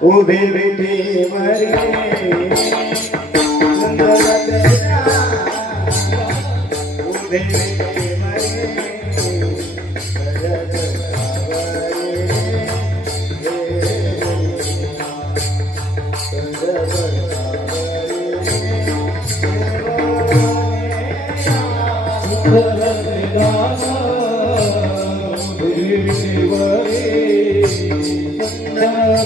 ઉભે બેઠી મરી ઉભે બેઠી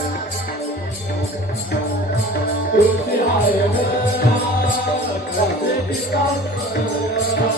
Thank you.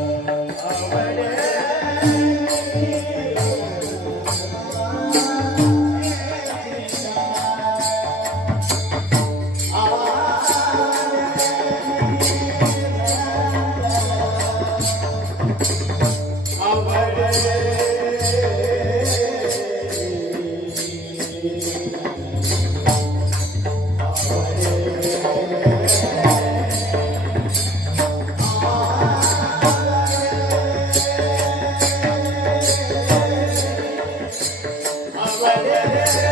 Yeah.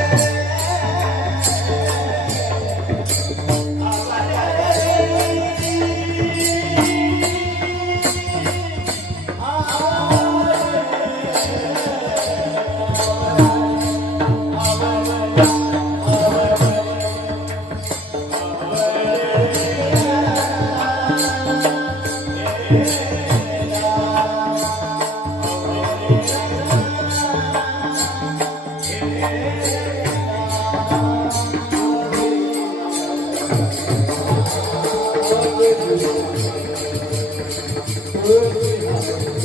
Gracias.